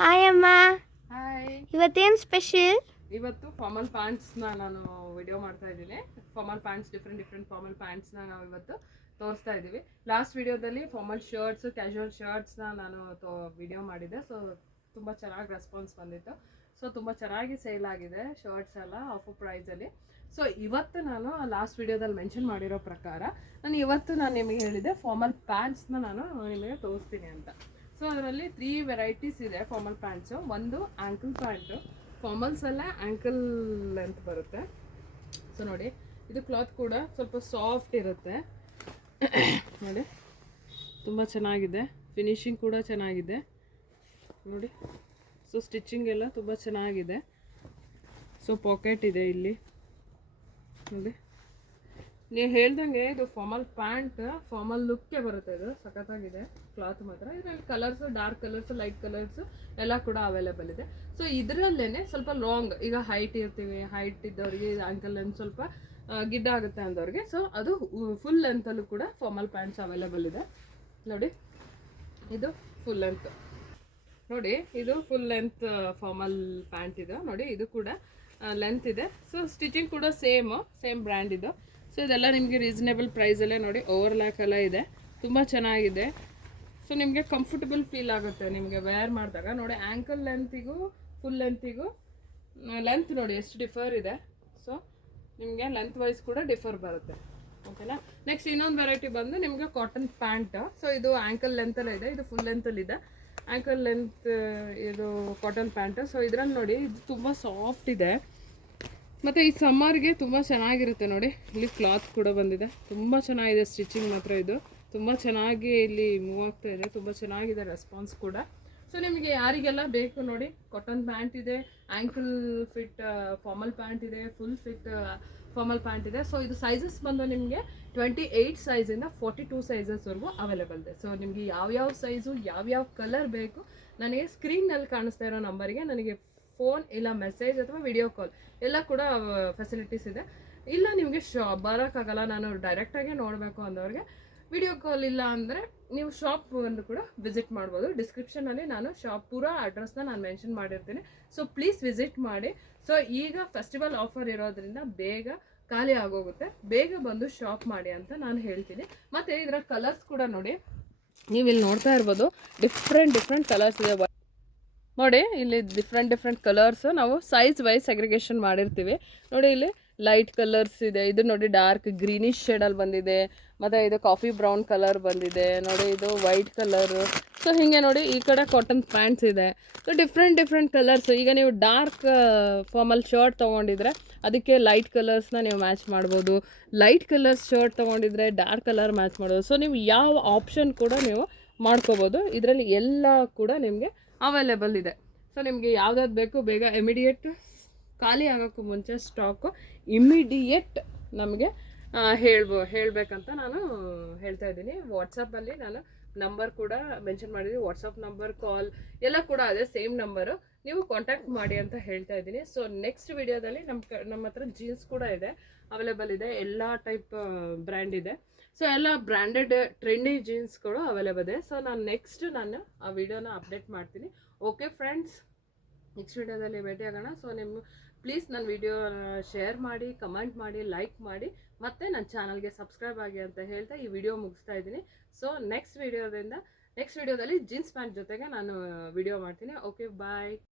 Hi ಅಮ್ಮ. Hi. ಇವತ್ತೇನು special? ಇವತ್ತು ಫಾರ್ಮಲ್ ಪ್ಯಾಂಟ್ಸ್ನ ನಾನು ವಿಡಿಯೋ ಮಾಡ್ತಾ ಇದ್ದೀನಿ. ಫಾರ್ಮಲ್ ಪ್ಯಾಂಟ್ಸ್ ಡಿಫ್ರೆಂಟ್ ಫಾರ್ಮಲ್ ಪ್ಯಾಂಟ್ಸ್ನ ನಾವು ಇವತ್ತು ತೋರಿಸ್ತಾ ಇದ್ದೀವಿ. ಲಾಸ್ಟ್ ವಿಡಿಯೋದಲ್ಲಿ ಫಾರ್ಮಲ್ ಶರ್ಟ್ಸ್, ಕ್ಯಾಶುವಲ್ ಶರ್ಟ್ಸ್ನ ನಾನು ವಿಡಿಯೋ ಮಾಡಿದ್ದೆ. ಸೊ ತುಂಬ ಚೆನ್ನಾಗಿ ರೆಸ್ಪಾನ್ಸ್ ಬಂದಿತ್ತು. ಸೊ ತುಂಬ ಚೆನ್ನಾಗಿ ಸೇಲ್ ಆಗಿದೆ ಶರ್ಟ್ಸ್ ಎಲ್ಲ ಆಫರ್ ಪ್ರೈಸಲ್ಲಿ. ಸೊ ಇವತ್ತು ನಾನು ಲಾಸ್ಟ್ ವಿಡಿಯೋದಲ್ಲಿ ಮೆನ್ಷನ್ ಮಾಡಿರೋ ಪ್ರಕಾರ ನಾನು ನಿಮಗೆ ಹೇಳಿದೆ ಫಾರ್ಮಲ್ ಪ್ಯಾಂಟ್ಸ್ನ ನಾನು ನಿಮಗೆ ತೋರಿಸ್ತೀನಿ ಅಂತ. ಸೊ ಅದರಲ್ಲಿ 3 ವೆರೈಟೀಸ್ ಇದೆ ಫಾರ್ಮಲ್ ಪ್ಯಾಂಟ್ಸು. ಒಂದು ಆ್ಯಂಕಲ್ ಪ್ಯಾಂಟು, ಫಾರ್ಮಲ್ಸ್ ಎಲ್ಲ ಆ್ಯಂಕಲ್ ಲೆಂತ್ ಬರುತ್ತೆ. ಸೊ ನೋಡಿ, ಇದು ಕ್ಲಾತ್ ಕೂಡ ಸ್ವಲ್ಪ ಸಾಫ್ಟ್ ಇರುತ್ತೆ ನೋಡಿ, ತುಂಬ ಚೆನ್ನಾಗಿದೆ, ಫಿನಿಶಿಂಗ್ ಕೂಡ ಚೆನ್ನಾಗಿದೆ ನೋಡಿ. ಸೊ ಸ್ಟಿಚಿಂಗ್ ಎಲ್ಲ ತುಂಬ ಚೆನ್ನಾಗಿದೆ. ಸೊ ಪಾಕೆಟ್ ಇದೆ ಇಲ್ಲಿ ನೋಡಿ. ನೀವು ಹೇಳ್ದಂಗೆ ಇದು ಫಾರ್ಮಲ್ ಪ್ಯಾಂಟ್, ಫಾರ್ಮಲ್ ಲುಕ್ಗೆ ಬರುತ್ತೆ. ಇದು ಸಖತ್ತಾಗಿದೆ ಕ್ಲಾತ್ ಮಾತ್ರ. ಇದರಲ್ಲಿ colours, dark colours, light colours ಎಲ್ಲ ಕೂಡ ಅವೈಲೇಬಲ್ ಇದೆ. ಸೊ ಇದರಲ್ಲೇ ಸ್ವಲ್ಪ ಲಾಂಗ್, ಈಗ ಹೈಟ್ ಇದ್ದವ್ರಿಗೆ ಆ್ಯಂಕಲ್ ಲೆಂತ್ ಸ್ವಲ್ಪ ಗಿಡ್ಡ ಆಗುತ್ತೆ ಅಂದವ್ರಿಗೆ, ಸೊ ಅದು ಫುಲ್ ಲೆಂತಲ್ಲೂ ಕೂಡ ಫಾರ್ಮಲ್ ಪ್ಯಾಂಟ್ಸ್ ಅವೈಲೇಬಲ್ ಇದೆ ನೋಡಿ. ಇದು ಫುಲ್ ಲೆಂತ್ ನೋಡಿ, ಇದು ಫುಲ್ ಲೆಂತ್ ಫಾರ್ಮಲ್ ಪ್ಯಾಂಟ್ ಇದೆ ನೋಡಿ. ಇದು ಕೂಡ ಲೆಂತ್ ಇದೆ. ಸೊ ಸ್ಟಿಚಿಂಗ್ ಕೂಡ ಸೇಮ್ ಬ್ರ್ಯಾಂಡ್ ಇದು. ಸೊ ಇದೆಲ್ಲ ನಿಮಗೆ ರೀಸನೇಬಲ್ ಪ್ರೈಸಲ್ಲೇ ನೋಡಿ. ಓವರ್ಲ್ಯಾಕ್ ಎಲ್ಲ ಇದೆ, ತುಂಬ ಚೆನ್ನಾಗಿದೆ. ಸೊ ನಿಮಗೆ ಕಂಫರ್ಟಬಲ್ ಫೀಲ್ ಆಗುತ್ತೆ ನಿಮಗೆ ವೇರ್ ಮಾಡಿದಾಗ ನೋಡಿ. ಆ್ಯಂಕಲ್ ಲೆಂತಿಗೂ ಫುಲ್ ಲೆಂತಿಗೂ ಲೆಂತ್ ನೋಡಿ ಎಷ್ಟು ಡಿಫರ್ ಇದೆ. ಸೊ ನಿಮಗೆ ಲೆಂತ್ ವೈಸ್ ಕೂಡ ಡಿಫರ್ ಬರುತ್ತೆ, ಓಕೆನಾ. ನೆಕ್ಸ್ಟ್ ಇನ್ನೊಂದು ವೆರೈಟಿ ಬಂದು ನಿಮಗೆ ಕಾಟನ್ ಪ್ಯಾಂಟ್. ಸೊ ಇದು ಆ್ಯಂಕಲ್ ಲೆಂತಲ್ಲೇ ಇದೆ, ಇದು ಫುಲ್ ಲೆಂತಲ್ಲಿದೆ. ಆ್ಯಂಕಲ್ ಲೆಂತ್ ಇದು ಕಾಟನ್ ಪ್ಯಾಂಟು. ಸೊ ಇದರಲ್ಲಿ ನೋಡಿ, ಇದು ತುಂಬ ಸಾಫ್ಟ್ ಇದೆ ಮತ್ತು ಈ ಸಮ್ಮರ್ಗೆ ತುಂಬ ಚೆನ್ನಾಗಿರುತ್ತೆ ನೋಡಿ. ಇಲ್ಲಿ ಕ್ಲಾತ್ ಕೂಡ ಬಂದಿದೆ, ತುಂಬ ಚೆನ್ನಾಗಿದೆ ಸ್ಟಿಚಿಂಗ್ ಮಾತ್ರ. ಇದು ತುಂಬ ಚೆನ್ನಾಗಿ ಇಲ್ಲಿ ಮೂವ್ ಆಗ್ತಾ ಇದೆ, ತುಂಬ ಚೆನ್ನಾಗಿದೆ ರೆಸ್ಪಾನ್ಸ್ ಕೂಡ. ಸೊ ನಿಮಗೆ ಯಾರಿಗೆಲ್ಲ ಬೇಕು ನೋಡಿ, ಕಾಟನ್ ಪ್ಯಾಂಟ್ ಇದೆ, ಆ್ಯಂಕಲ್ ಫಿಟ್ ಫಾರ್ಮಲ್ ಪ್ಯಾಂಟ್ ಇದೆ, ಫುಲ್ ಫಿಟ್ ಫಾರ್ಮಲ್ ಪ್ಯಾಂಟ್ ಇದೆ. ಸೊ ಇದು ಸೈಜಸ್ ಬಂದು ನಿಮಗೆ 28 ಸೈಜಿಂದ 42 ಸೈಜಸ್ವರೆಗೂ ಅವೈಲೇಬಲ್ ಇದೆ. ಸೊ ನಿಮಗೆ ಯಾವ್ಯಾವ ಸೈಜು, ಯಾವ್ಯಾವ ಕಲರ್ ಬೇಕು, ನನಗೆ ಸ್ಕ್ರೀನ್ನಲ್ಲಿ ಕಾಣಿಸ್ತಾ ಇರೋ ನಂಬರಿಗೆ ನನಗೆ ಫೋನ್ ಇಲ್ಲ ಮೆಸೇಜ್ ಅಥವಾ ವಿಡಿಯೋ ಕಾಲ್ ಎಲ್ಲ ಕೂಡ ಫೆಸಿಲಿಟೀಸ್ ಇದೆ. ಇಲ್ಲ ನಿಮಗೆ ಬರೋಕ್ಕಾಗಲ್ಲ, ನಾನು ಡೈರೆಕ್ಟಾಗೆ ನೋಡಬೇಕು ಅಂದವ್ರಿಗೆ ವಿಡಿಯೋ ಕಾಲ್ ಇಲ್ಲ ಅಂದರೆ ನೀವು ಶಾಪ್ ಬಂದು ಕೂಡ ವಿಸಿಟ್ ಮಾಡ್ಬೋದು. ಡಿಸ್ಕ್ರಿಪ್ಷನಲ್ಲಿ ನಾನು ಶಾಪ್ ಪೂರ ಅಡ್ರೆಸ್ನ ನಾನು ಮೆನ್ಷನ್ ಮಾಡಿರ್ತೀನಿ. ಸೊ ಪ್ಲೀಸ್ ವಿಸಿಟ್ ಮಾಡಿ. ಸೊ ಈಗ ಫೆಸ್ಟಿವಲ್ ಆಫರ್ ಇರೋದ್ರಿಂದ ಬೇಗ ಖಾಲಿ ಆಗೋಗುತ್ತೆ, ಬೇಗ ಬಂದು ಶಾಪ್ ಮಾಡಿ ಅಂತ ನಾನು ಹೇಳ್ತೀನಿ. ಮತ್ತು ಇದರ ಕಲರ್ಸ್ ಕೂಡ ನೋಡಿ, ನೀವು ಇಲ್ಲಿ ನೋಡ್ತಾ ಇರ್ಬೋದು, ಡಿಫ್ರೆಂಟ್ ಕಲರ್ಸ್ ಇದೆ ನೋಡಿ. ಇಲ್ಲಿ ಡಿಫ್ರೆಂಟ್ ಕಲರ್ಸ್ ನಾವು ಸೈಜ್ ವೈಸ್ ಸೆಗ್ರಿಗೇಷನ್ ಮಾಡಿರ್ತೀವಿ ನೋಡಿ. ಇಲ್ಲಿ ಲೈಟ್ ಕಲರ್ಸ್ ಇದೆ, ಇದು ನೋಡಿ ಡಾರ್ಕ್ ಗ್ರೀನಿಶ್ ಶೇಡಲ್ಲಿ ಬಂದಿದೆ, ಮತ್ತು ಇದು ಕಾಫಿ ಬ್ರೌನ್ ಕಲರ್ ಬಂದಿದೆ ನೋಡಿ, ಇದು ವೈಟ್ ಕಲರು. ಸೊ ಹೀಗೆ ನೋಡಿ, ಈ ಕಡೆ ಕಾಟನ್ ಪ್ಯಾಂಟ್ಸ್ ಇದೆ. So different colours. ಈಗ ನೀವು ಡಾರ್ಕ್ ಫಾರ್ಮಲ್ ಶರ್ಟ್ ತೊಗೊಂಡಿದ್ರೆ ಅದಕ್ಕೆ ಲೈಟ್ ಕಲರ್ಸ್ನ ನೀವು ಮ್ಯಾಚ್ ಮಾಡ್ಬೋದು. ಲೈಟ್ ಕಲರ್ಸ್ ಶರ್ಟ್ ತೊಗೊಂಡಿದ್ರೆ ಡಾರ್ಕ್ ಕಲರ್ ಮ್ಯಾಚ್ ಮಾಡ್ಬೋದು. ಸೊ ನೀವು ಯಾವ ಆಪ್ಷನ್ ಕೂಡ ನೀವು ಮಾಡ್ಕೋಬೋದು. ಇದರಲ್ಲಿ ಎಲ್ಲ ಕೂಡ ನಿಮಗೆ ಅವೈಲೇಬಲ್ ಇದೆ. ಸೊ ನಿಮಗೆ ಯಾವುದಾದ್ರು ಬೇಕು ಬೇಗ ಇಮಿಡಿಯೇಟ್ ಖಾಲಿ ಆಗೋಕ್ಕೂ ಮುಂಚೆ ಸ್ಟಾಕು ಇಮಿಡಿಯೇಟ್ ನಮಗೆ ಹೇಳಬೇಕಂತ ನಾನು ಹೇಳ್ತಾ ಇದ್ದೀನಿ. ವಾಟ್ಸಪ್ಪಲ್ಲಿ ನಾನು ನಂಬರ್ ಕೂಡ ಮೆನ್ಷನ್ ಮಾಡಿದ್ದೀನಿ. ವಾಟ್ಸಪ್ ನಂಬರ್, ಕಾಲ್ ಎಲ್ಲ ಕೂಡ ಅದೇ ಸೇಮ್ ನಂಬರು, ನೀವು ಕಾಂಟ್ಯಾಕ್ಟ್ ಮಾಡಿ ಅಂತ ಹೇಳ್ತಾ ಇದ್ದೀನಿ. ಸೊ ನೆಕ್ಸ್ಟ್ ವಿಡಿಯೋದಲ್ಲಿ ನಮ್ಮ ಹತ್ರ ಜೀನ್ಸ್ ಕೂಡ ಇದೆ, ಅವೈಲೇಬಲ್ ಇದೆ. ಎಲ್ಲ ಟೈಪ್ ಬ್ರ್ಯಾಂಡ್ ಇದೆ. ಸೊ ಎಲ್ಲ ಬ್ರ್ಯಾಂಡೆಡ್ ಟ್ರೆಂಡಿ ಜೀನ್ಸ್ಗಳು ಅವೈಲೇಬಲ್ ಇದೆ. ಸೊ ನಾನು ಆ ವಿಡಿಯೋನ ಅಪ್ಡೇಟ್ ಮಾಡ್ತೀನಿ. ಓಕೆ ಫ್ರೆಂಡ್ಸ್, ನೆಕ್ಸ್ಟ್ ವಿಡಿಯೋದಲ್ಲಿ ಭೇಟಿ ಆಗೋಣ. ಸೊ ಪ್ಲೀಸ್ ನನ್ನ ವಿಡಿಯೋ ಶೇರ್ ಮಾಡಿ, ಕಮೆಂಟ್ ಮಾಡಿ, ಲೈಕ್ ಮಾಡಿ, ಮತ್ತು ನನ್ನ ಚಾನಲ್ಗೆ ಸಬ್ಸ್ಕ್ರೈಬ್ ಆಗಿ ಅಂತ ಹೇಳ್ತಾ ಈ ವಿಡಿಯೋ ಮುಗಿಸ್ತಾ ಇದ್ದೀನಿ. ಸೊ ನೆಕ್ಸ್ಟ್ ವಿಡಿಯೋದಲ್ಲಿ ಜೀನ್ಸ್ ಪ್ಯಾಂಟ್ ಜೊತೆಗೆ ನಾನು ವಿಡಿಯೋ ಮಾಡ್ತೀನಿ. ಓಕೆ, ಬಾಯ್.